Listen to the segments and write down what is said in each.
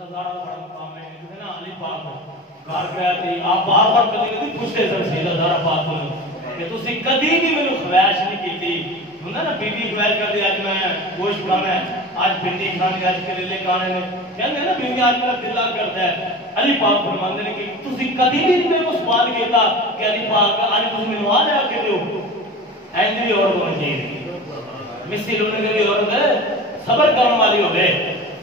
ہزارہ بڑا مقام ہے نا علی پاک گھر گیا تھی آپ بار بار کدی کدی پوچھتے سن سی ہزارہ پاک کو کہ تسی کدی بھی مینوں خواہش نہیں کیتی ہوندا نا بی بی خواہش کرتی اج میں گوشت کھانا ہے آج بھنڈی کھانی آج کریلے کھانے نے کہندے نا بیوی آج میرا دل کرتا ہے علی پاک فرماندے نے کہ تسی کدی بھی میرے کو سوال کیتا کہ علی پاک آج تسی مینوں آ لیا کے دیو اینج بھی عورت ہونی چاہیے مسی لونے کے عورت صبر کرنے والی ہوے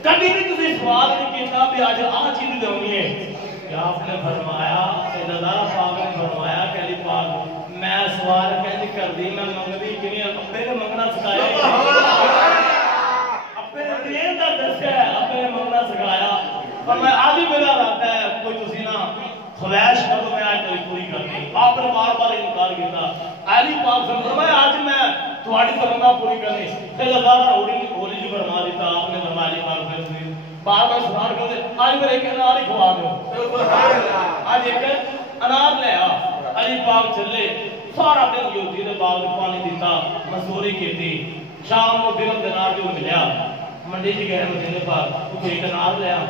کبھی بھی تسی سوال نہیں کیتا کہ آج آ چیز دونی ہے کہ آپ نے فرمایا سیدنا پاک نے فرمایا کہ علی پاک میں سوال کہندی کر دی میں منگدی کیویں ابے نے منگنا سکھایا ابے نے دین دا دسیا ابے نے منگنا سکھایا پر میں آج بھی میرا ارادہ ہے کوئی تسی نا خواہش کرو میں آج کوئی پوری کرنی آپ نے بار بار انکار کیتا علی پاک سے فرمایا آج میں تمہاری تمنا پوری کرنی پھر ہزارہ ہولی جی فرما دیتا آپ نے فرمایا علی پاک سے بار بار سوال کرتے آج میرے ایک انار ہی کھوا دو آج ایک انار لے آ علی پاک چلے سارا دن یہودی دے باغ میں پانی دیتا مزدوری کیتی شام کو درم دینار جو ملیا منڈی جی گئے مدینے پاک تو ایک انار لے آ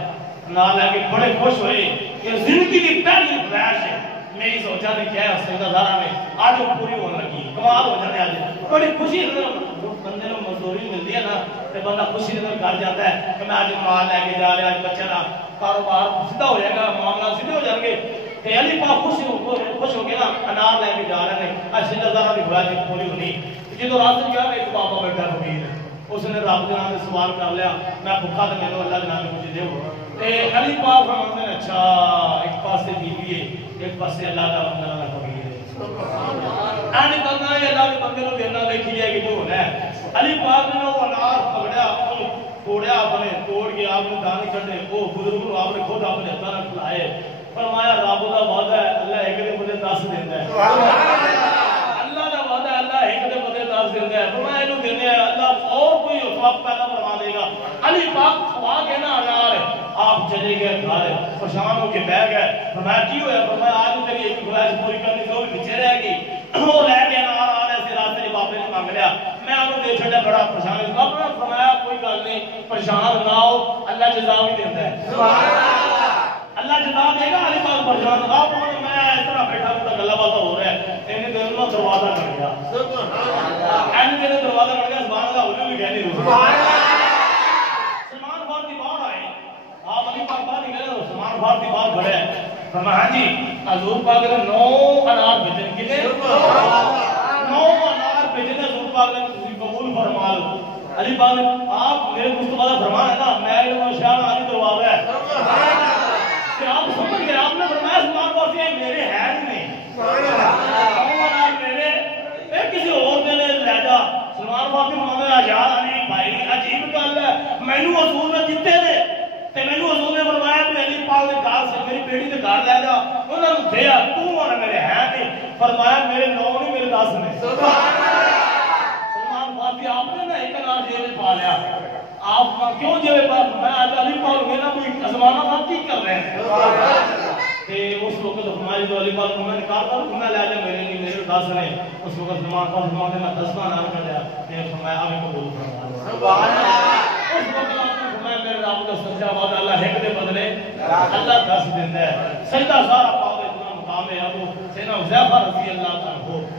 انار لے کے بڑے خوش ہوئے کہ زندگی کی پہلی خواہش ہے میری سوچا نے کیا ہے سیدہ زارہ میں آج وہ پوری ہونے لگی کمال ہو جانے آج بڑی خوشی بندے کو مزدوری ملتی ہے نا تو بندہ خوشی نظر کر جاتا ہے کہ میں آج مال لے کے جا رہا آج بچہ نا کاروبار سیدھا ہو جائے گا معاملہ سیدھے ہو جائیں گے کہ علی پاک خوش ہو کے نا انار لے کے جا رہے ہیں آج سیدہ زارہ کی خواہش پوری ہونی جدو رات سے گیا ایک بابا بیٹھا فقیر اس نے رب کے نام سے سوال کر لیا میں بھوکا تو میں اللہ کے نام سے کچھ دیو علی پاک فرماتے ہیں اچھا ایک پاسے بیوی ہے ایک پاسے اللہ کا بندہ نہ فقیر ہے آنے کرنا ہے اللہ کے بندے کو دینا دیکھی جائے کہ جو ہونا ہے علی پاک نے وہ انار پکڑیا توڑیا اپنے توڑ کے آپ نے دانے کھڑے وہ بزرگ کو آپ نے خود اپنے ہاتھوں میں کھلائے فرمایا رب کا وعدہ ہے اللہ ایک دے مجھے 10 دیتا ہے اللہ کا وعدہ ہے اللہ ایک دے مجھے 10 دیتا ہے فرمایا انہوں دینے ہیں اللہ اور کوئی وقت پیدا فرما دے گا علی پاک کھوا کے نا انار آپ چلے گئے گھر پریشان ہو کے بیٹھ گئے فرمایا کی ہوا فرمایا آج تیری ایک خواہش پوری کرنی تو بھی پیچھے رہ گئی وہ لے کے انار آ رہے سے راستے کے بابے نے مانگ لیا میں انہوں دے چھڑا بڑا پریشان ہوں آپ نے فرمایا کوئی گل نہیں پریشان نہ ہو اللہ جزا بھی دیتا ہے اللہ جزا دے گا علی پاک پریشان ہو آپ نے میں اس طرح بیٹھا ہوں گلا باتہ ہو رہا ہے انہیں دن میں دروازہ کر گیا انہیں دن دروازہ کر گیا زبان کا ہونے بھی کہہ نہیں سلمان فارسی باہر آئے آپ علی پاک باہر نکلے سلمان فارسی باہر بڑھے فرمایا ہاں جی حضور پاک نے 9 انار بھیجن کے لیے 9 انار بھیجنے حضور پاک نے قبول فرما لو علی پاک نے آپ میرے مصطفیٰ کا فرمان ہے نا میں علم شان علی دروازہ ہے کہ آپ سمجھ گئے آپ نے فرمایا سلمان فارسی میرے ہے نہیں 9 انار میرے کسی اور نے لے جا سلمان فارسی فرماتا ہے یار علی بھائی عجیب گل ہے مینوں حضور نے جتے نے تے مینوں حضور نے فرمایا کہ علی پاک نے گھر سے میری بیٹی کے گھر لے جا انہاں نوں دے تو اور میرے ہے نہیں فرمایا میرے 9 نہیں میرے 10 نے سبحان اللہ سلمان فارسی آپ نے نا ایک انار جیب میں پا لیا آپ کیوں جیب میں میں آج علی پاک میں نا کوئی زمانہ آپ کی کر رہے ہیں تے اس وقت ہماری جو علی پاک میں نے کہا تھا میں لے لے میرے نہیں میرے 10 نے اس وقت سلمان فارسی نے میں 10 انار کر لیا تے فرمایا اب قبول فرما سبحان اللہ اس وقت میرے رب کا سچا وعدہ اللہ ایک دے بدلے اللہ 10 دیتا ہے سجدہ سارا پاؤ اتنا مقام ہے ابو سیدنا حذیفہ رضی اللہ عنہ